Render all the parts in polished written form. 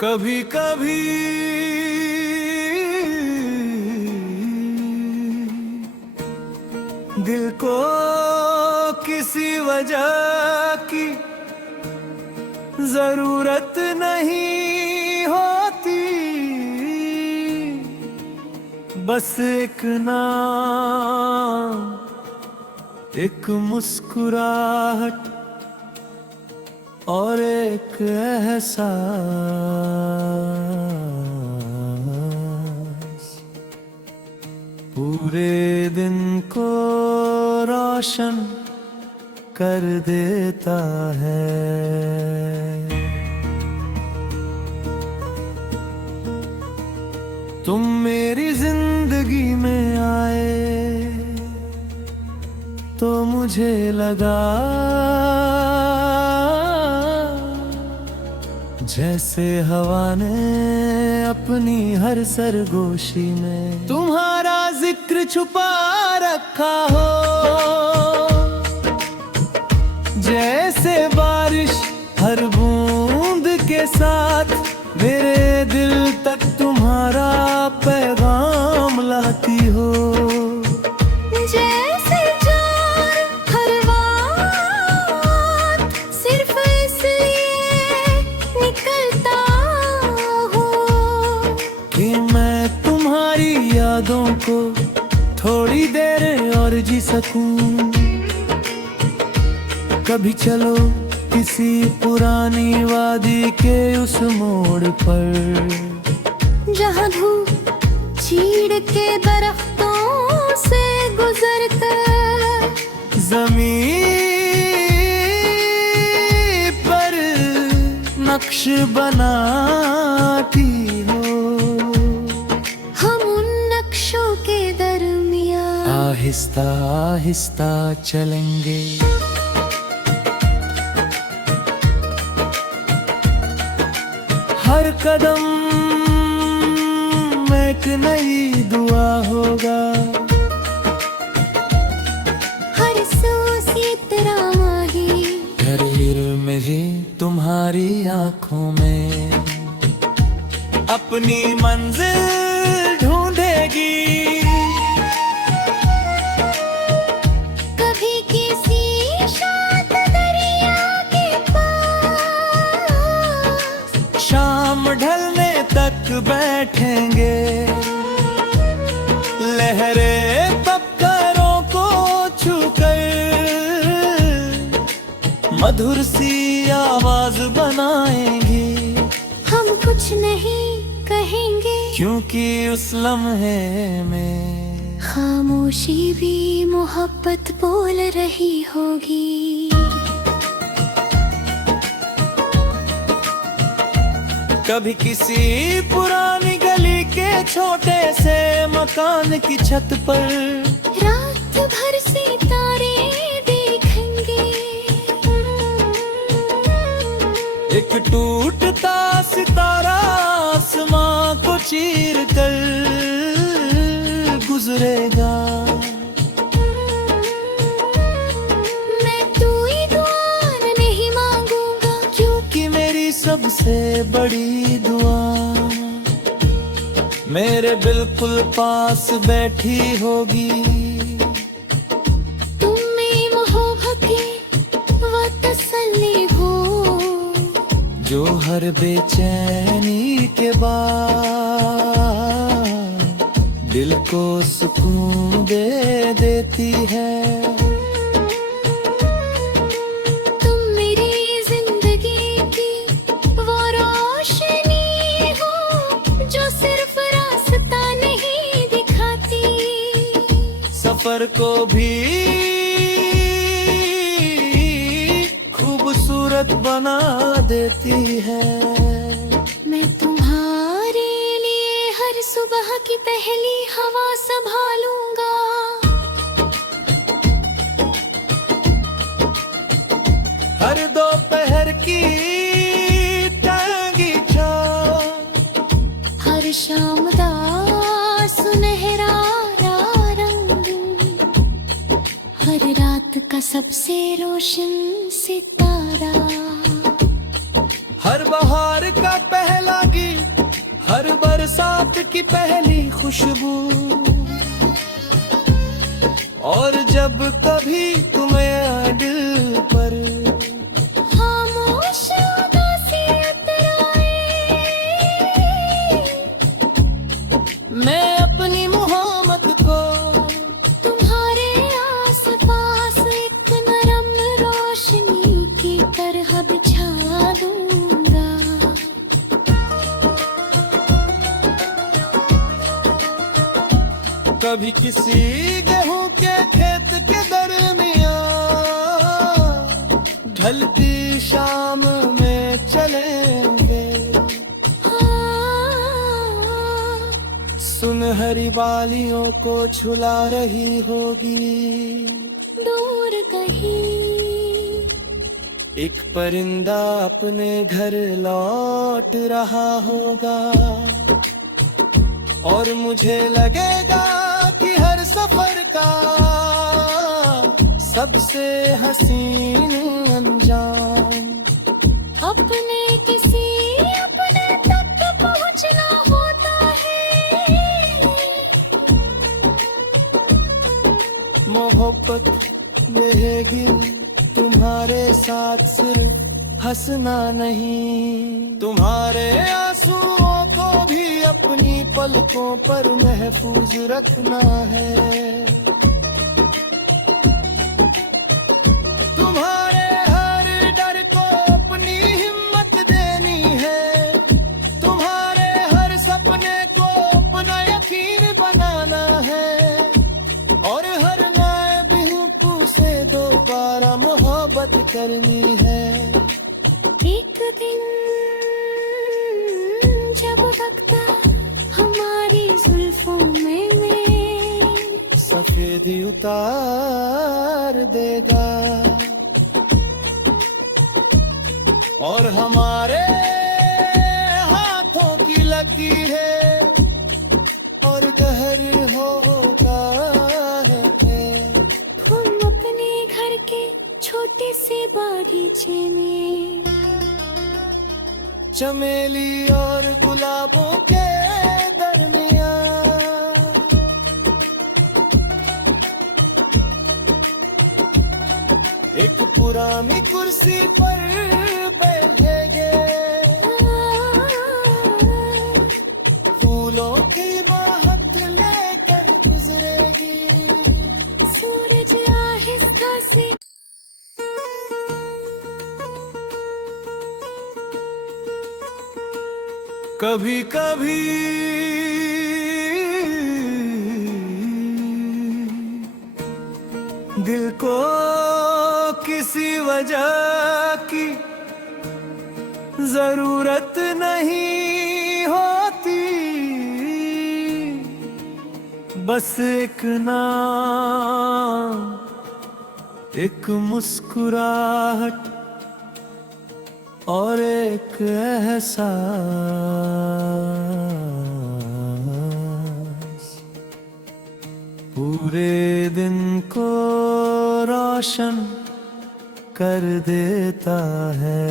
कभी कभी दिल को किसी वजह की जरूरत नहीं होती, बस एक नाम, एक मुस्कुराहट और एक एहसास पूरे दिन को रोशन कर देता है। तुम मेरी जिंदगी में आए तो मुझे लगा जैसे हवा ने अपनी हर सरगोशी में तुम्हारा जिक्र छुपा रखा हो। जैसे बारिश हर बूंद के साथ मेरे दिल तक तुम्हारा पैगाम लाती हो। यादों को थोड़ी देर और जी सकूं, कभी चलो किसी पुरानी वादी के उस मोड़ पर जहाँ धूप चीड़ के दरख्तों से गुजर कर ज़मीन पर नक्श बनाती हो। आहिस्ता आहिस्ता चलेंगे, हर कदम एक नई दुआ होगा, हर सांस तेरा माही, हर हिर मेरी तुम्हारी आँखों में अपनी मंजिल ढूंढेगी। शाम ढलने तक बैठेंगे, लहरें पत्थरों को छूकर मधुर सी आवाज बनाएंगी। हम कुछ नहीं कहेंगे क्योंकि उस लम्हे में खामोशी भी मोहब्बत बोल रही होगी। कभी किसी पुरानी गली के छोटे से मकान की छत पर रात भर सितारे देखेंगे, एक टूटता सितारा आसमां को चीर कर गुजरेगा। मैं कोई दुआ नहीं मांगूंगा क्योंकि मेरी सबसे बड़ी दुआ मेरे बिल्कुल पास बैठी होगी। तुम में मोहब्बत व तसल्ली हो, जो हर बेचैनी के बाद दिल को सुकून दे देती है। सफर को भी खूबसूरत बना देती है। मैं तुम्हारे लिए हर सुबह की पहली हवा संभालूंगा, हर दोपहर की टांगी छाँव, हर शाम दा सुनहरा हर रात का सबसे रोशन सितारा, हर बहार का पहला गीत, हर बरसात की पहली खुशबू। और जब कभी तुम्हें आए दिल पर खामोश उदासी उतराए, मैं अपनी मोहब्बत को तुम्हारे आसपास एक नरम रोशनी की तरह बिछा दूंगा। कभी किसी गेहूं के खेत के दरमियां ढलती शाम में चलेंगे, सुनहरी बालियों को झुला रही होगी। दूर कहीं एक परिंदा अपने घर लौट रहा होगा, और मुझे लगेगा कि हर सफर का सबसे हसीन अंजाम अपने किसी अपने तक पहुंचना होता है। मोहब्बत रहेगी तुम्हारे साथ, सिर्फ हंसना नहीं। तुम्हारे आंसुओं को भी अपनी पलकों पर महफूज रखना है। तुम्हारे हर डर को अपनी हिम्मत देनी है। तुम्हारे हर सपने को अपना यकीन बनाना है। और हर नए बिल्कु से दोबारा मोहब्बत करनी है। एक दिन जब वक्त हमारी जुल्फों में सफेदी उतार देगा, और हमारे हाथों की लकीरें और गहर होगा है। हम अपने घर के छोटे से बागीचे में चमेली और गुलाबों के दरमियां एक पुरानी कुर्सी पर बैठेंगे, फूलों की महक लेकर गुजरेगी। सूरज आहिस्ता से कभी कभी दिल को किसी वजह की जरूरत नहीं होती, बस एक नाम, एक मुस्कुराहट और एक एहसास पूरे दिन को रोशन कर देता है।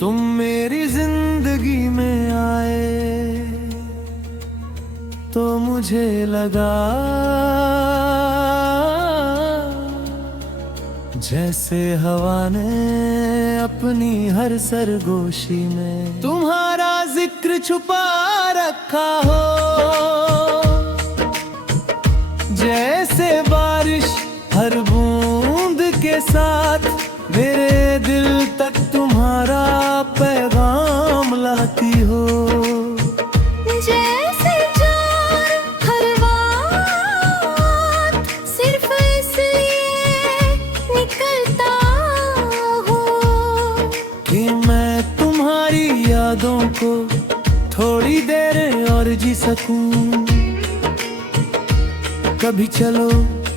तुम मेरी जिंदगी में आए तो मुझे लगा जैसे हवा ने अपनी हर सरगोशी में तुम्हारा जिक्र छुपा रखा हो। जैसे बारिश हर बूंद के साथ मेरे दिल तक तुम्हारा पैगाम लाती हो। जैसे जान हर बात सिर्फ इसलिए निकलता हो कि मैं तुम्हारी यादों को थोड़ी देर और जी सकूं। कभी चलो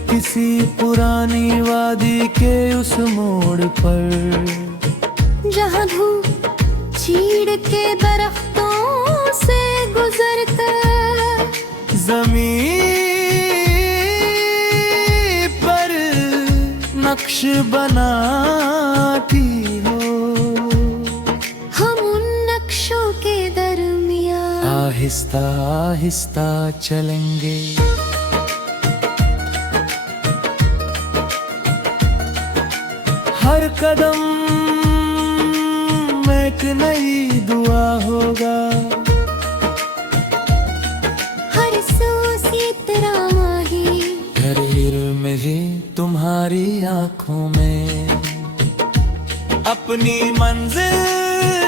किसी पुरानी वादी के उस मोड़ पर, जहाँ धूप चीड़ के दरख्तों से गुजर कर जमीन पर नक्श बनाती हो। हम उन नक्शों के दरमियान आहिस्ता आहिस्ता चलेंगे। हर कदम एक नई दुआ होगा। हर सांस ये तेरा माही, हर हिर मेरी तुम्हारी आंखों में अपनी मंजिल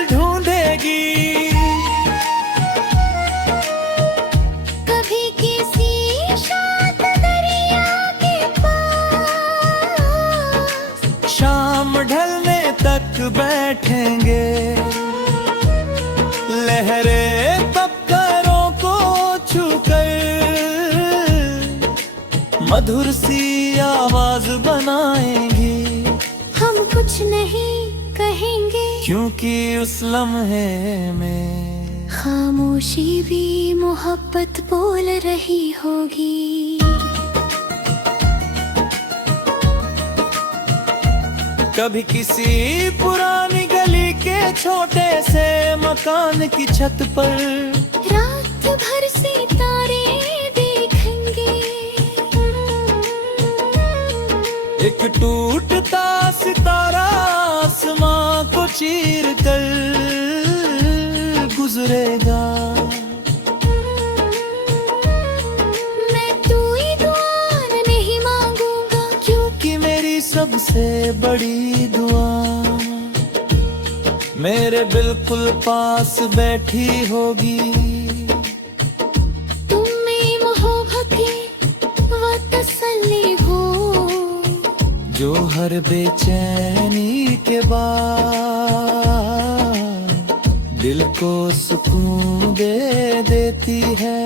ढूंढेगी। कभी किसी शांत दरिया के पास शाम ढलने तक बैठेंगे। लहरें पत्थरों को छूकर मधुर सी आवाज बनाएंगी। हम कुछ नहीं कहेंगे, क्योंकि उस लम्हे में खामोशी भी मोहब्बत बोल रही होगी। कभी किसी पुरानी गली के छोटे से मकान की छत पर रात भर सितारे देखेंगे। एक टूटता सितारा आसमां को चीर कर गुजरेगा। मैं तू ही दुआ नहीं मांगूंगा, क्योंकि मेरी सबसे बड़ी दुआ मेरे बिल्कुल पास बैठी होगी। तुम में मोहब्बत व तसल्ली हो, जो हर बेचैनी के बाद दिल को सुकून दे देती है।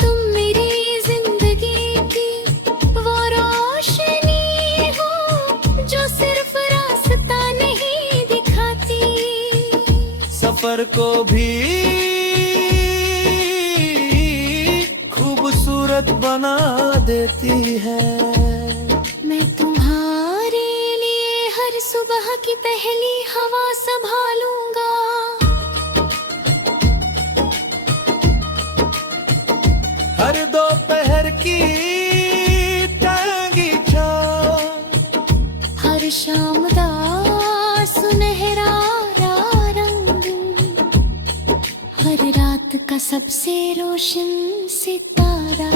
तुम मेरी जिंदगी की वो रोशनी हो, जो सिर्फ रास्ता नहीं दिखाती, सफर को भी खूबसूरत बना देती है। मैं तुम्हारे लिए हर सुबह की पहली हवा संभालूंगा। हर दोपहर की टांगी छाँव, हर शाम दा सुनहरा रंग, हर रात का सबसे रोशन सितारा,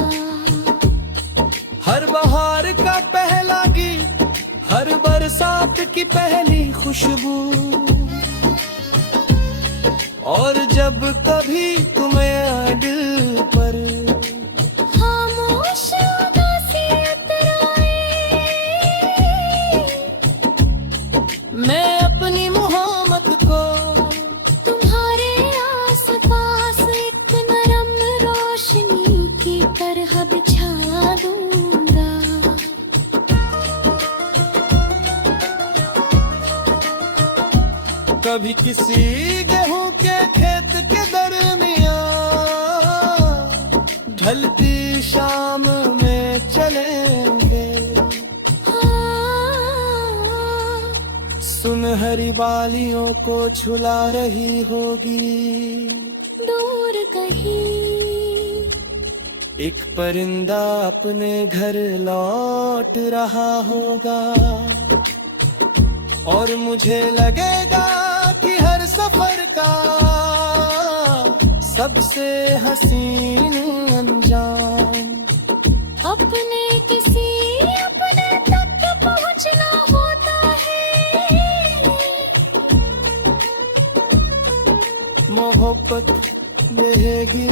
हर बहार का पहला गीत, हर बरसात की पहली खुशबू, और जब कभी तुम्हें दिल पर खामोश उदासी उतराए, मैं अपनी मोहब्बत को तुम्हारे आसपास एक नरम रोशनी की तरह बिछा दूंगा। कभी किसी गेहूं के खेत के दरमियान ढलती शाम में चलेंगे। सुनहरी बालियों को झुला रही होगी। दूर कहीं एक परिंदा अपने घर लौट रहा होगा, और मुझे लगेगा कि हर सफर का सबसे हसीन अंजाम अपने किसी अपने तक पहुंचना होता है। मोहब्बत रहेगी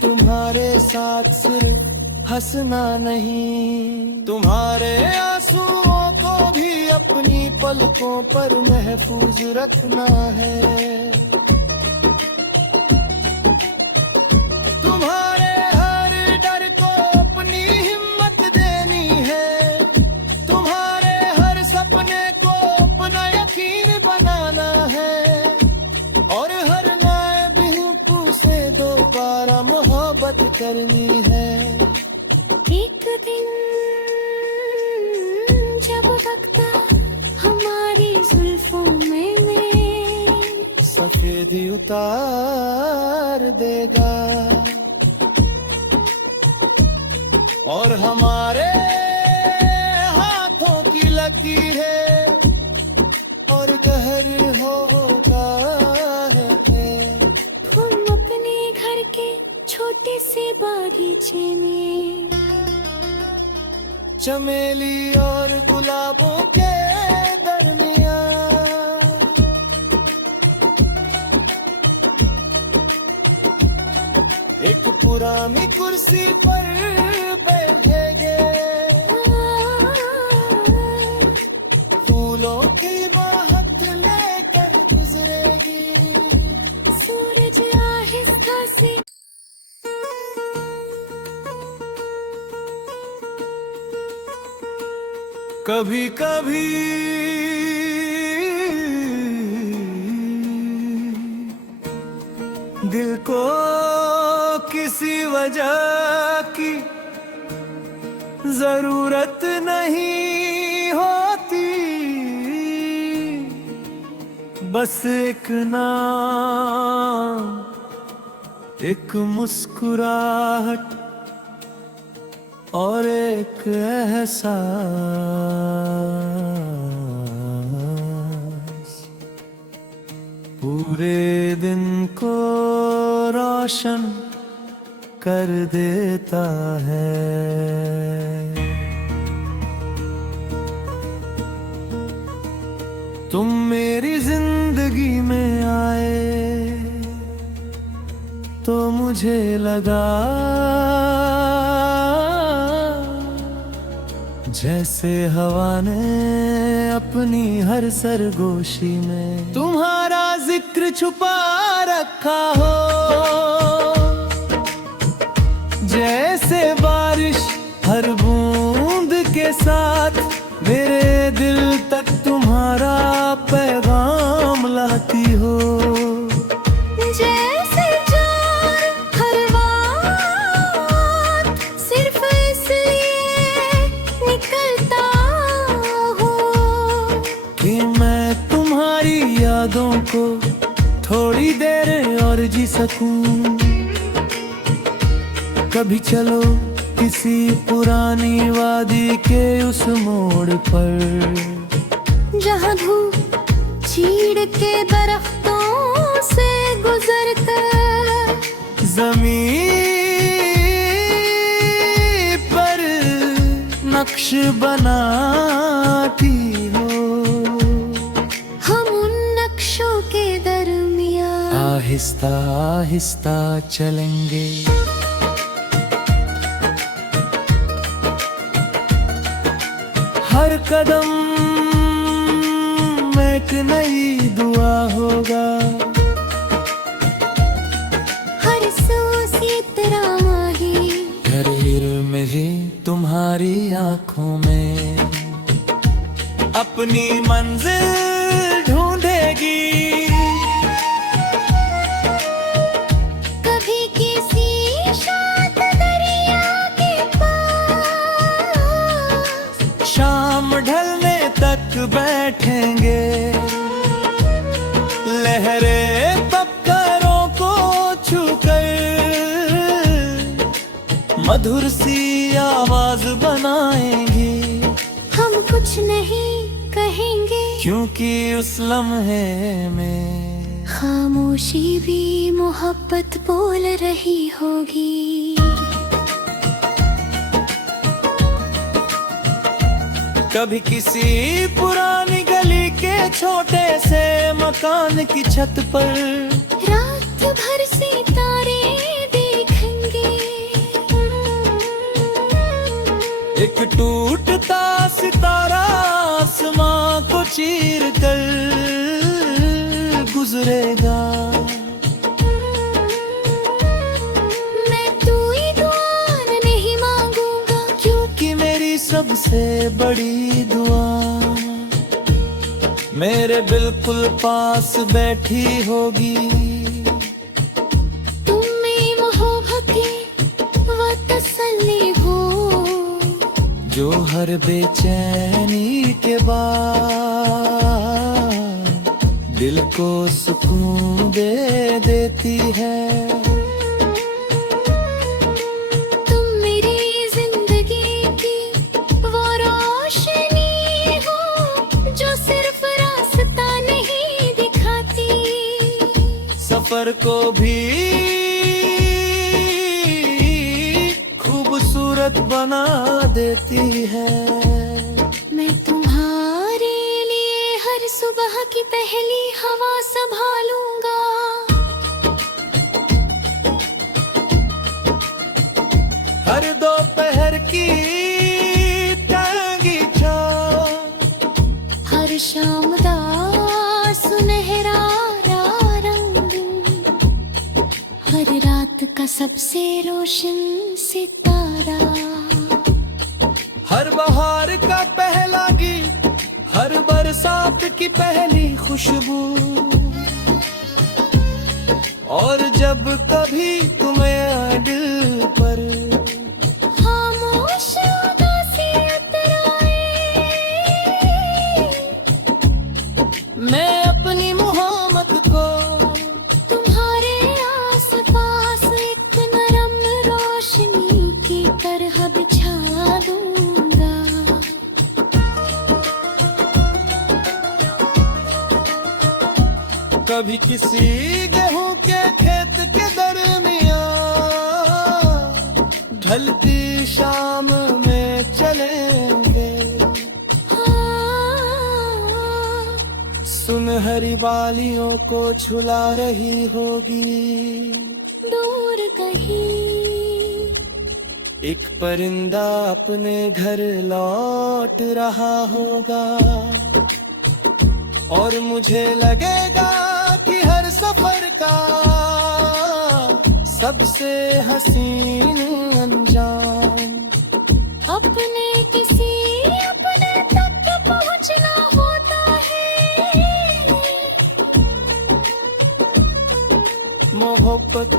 तुम्हारे साथ, सिर्फ हंसना नहीं। तुम्हारे आंसुओं को भी अपनी पलकों पर महफूज रखना है। तुम्हारे हर डर को अपनी हिम्मत देनी है। तुम्हारे हर सपने को अपना यकीन बनाना है, और हर नए बिल्कु से दोबारा मोहब्बत करनी है। एक दिन जब वक्त हमारी जुल्फों में सफेदी उतार देगा और हमारे हाथों की लकीरें और गहर होगा है। हम अपने घर के छोटे से बागीचे में चमेली और गुलाबों के दरमियां एक पुरानी कुर्सी पर बैठेंगे, फूलों की महक लेकर गुजरेगी। सूरज आहिस्ता से कभी कभी दिल को किसी वजह की जरूरत नहीं होती, बस एक नाम, एक मुस्कुराहट और एक एहसास पूरे दिन को रोशन कर देता है। तुम मेरी जिंदगी में आए तो मुझे लगा जैसे हवा ने अपनी हर सरगोशी में तुम्हारा जिक्र छुपा रखा हो। जैसे बारिश हर बूंद के साथ मेरे दिल तक तुम्हारा पैगाम लाती हो। जैसे जान हर बात सिर्फ इसलिए निकलता हो कि मैं तुम्हारी यादों को थोड़ी देर और जी सकूं। कभी चलो किसी पुरानी वादी के उस मोड़ पर जहाँ धूप चीड़ के दरख्तों से गुजर कर जमीन पर नक्श बनाती हो। हम उन नक्शों के दरमियान आहिस्ता आहिस्ता चलेंगे, हर कदम एक नई दुआ होगा। हर सांस ये तेरा माही, हर हिर मेरी तुम्हारी आंखों में अपनी मंजिल ढूंढेगी। कभी किसी शांत दरिया के पास शाम ढलने तक बैठेंगे, लहरें पत्थरों को छूकर मधुर सी आवाज बनाएंगी। हम कुछ नहीं कहेंगे क्योंकि उस लम्हे में खामोशी भी मोहब्बत बोल रही होगी। कभी किसी पुरानी गली के छोटे से मकान की छत पर रात भर सितारे देखेंगे, एक टूटता सितारा आसमां को चीर कर गुजरेगा। मैं तू ही दुआ नहीं मांगूंगा क्योंकि मेरी सबसे बड़ी दुआ मेरे बिल्कुल पास बैठी होगी। तुम में मोहब्बत व तसल्ली हो। हर बेचैनी के बाद दिल को सुकून दे देती है। तुम मेरी जिंदगी की वो रोशनी हो जो सिर्फ रास्ता नहीं दिखाती, सफर को भी खूबसूरत बना देती है। मैं तुम्हारे लिए हर सुबह की पहली हवा संभालूंगा। हर दोपहर की टांगी छाँव, हर शाम दा सुनहरा रंग, हर रात का सबसे रोशन सितारा, हर बहार का पहला गीत, हर बरसात की पहली खुशबू, और जब कभी तुम्हें आए दिल पर खामोश उदासी उतराए, मैं अपनी मोहब्बत को तुम्हारे आसपास एक नरम रोशनी की तरह बिछा दूंगा। कभी किसी गेहूं के खेत के दरमियां ढलती शाम में चलेंगे, सुनहरी बालियों को झुला रही होगी। दूर कहीं एक परिंदा अपने घर लौट रहा होगा, और मुझे लगेगा कि हर सफर का सबसे हसीन अंजाम अपने किसी अपने तक पहुंचना होता है। मोहब्बत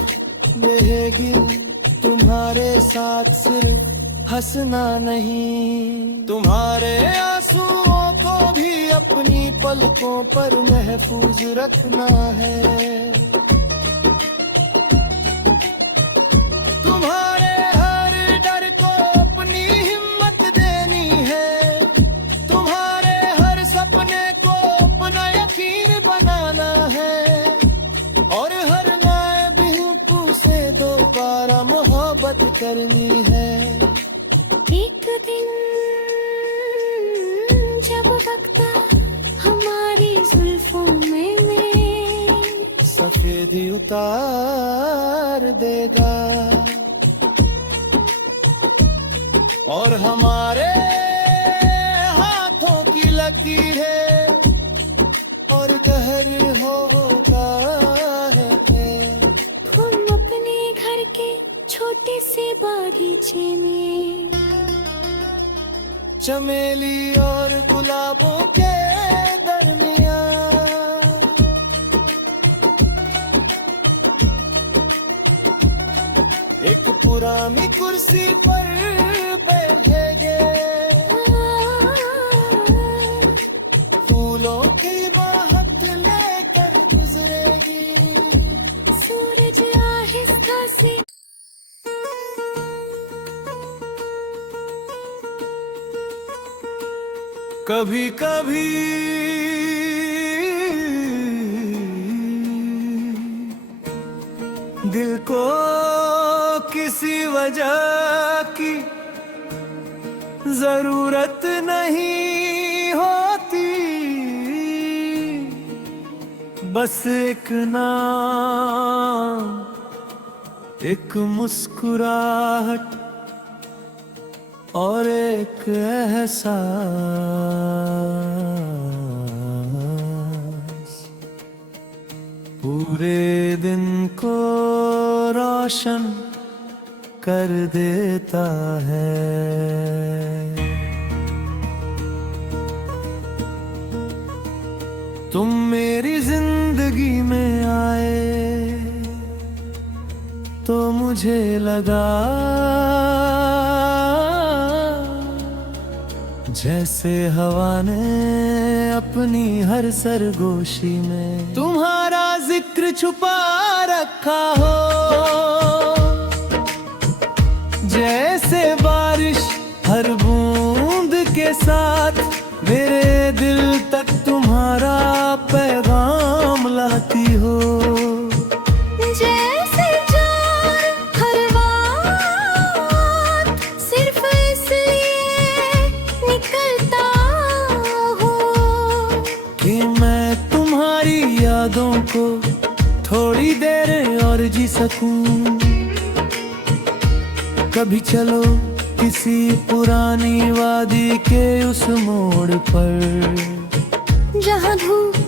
रहेगी तुम्हारे साथ, सिर्फ हंसना नहीं, तुम्हारे आंसुओं को भी अपनी पलकों पर महफूज रखना है। तुम्हारे हर डर को अपनी हिम्मत देनी है, तुम्हारे हर सपने को अपना यकीन बनाना है, और हर नए बिल्कु से दोबारा मोहब्बत करनी है। एक दिन जब वक्त हमारी जुल्फों में सफेदी उतार देगा, और हमारे हाथों की लकीरें और गहर होगा है। हम अपने घर के छोटे से बागीचे में चमेली और गुलाबों के दरमियां एक पुरानी कुर्सी पर बैठेंगे, फूलों की महक लेकर गुजरेगी। सूरज आहिस्ता से कभी कभी दिल को किसी वजह की जरूरत नहीं होती, बस एक नाम, एक मुस्कुराहट और एक एहसास पूरे दिन को रोशन कर देता है। तुम मेरी जिंदगी में आए तो मुझे लगा जैसे हवा ने अपनी हर सरगोशी में तुम्हारा जिक्र छुपा रखा हो। जैसे बारिश हर बूंद के साथ मेरे दिल तक तुम्हारा पैगाम लाती हो। जैसे जान हर बात सिर्फ इसलिए निकलता हो कि मैं तुम्हारी यादों को थोड़ी देर और जी सकूं। कभी चलो किसी पुरानी वादी के उस मोड़ पर जहाँ धूप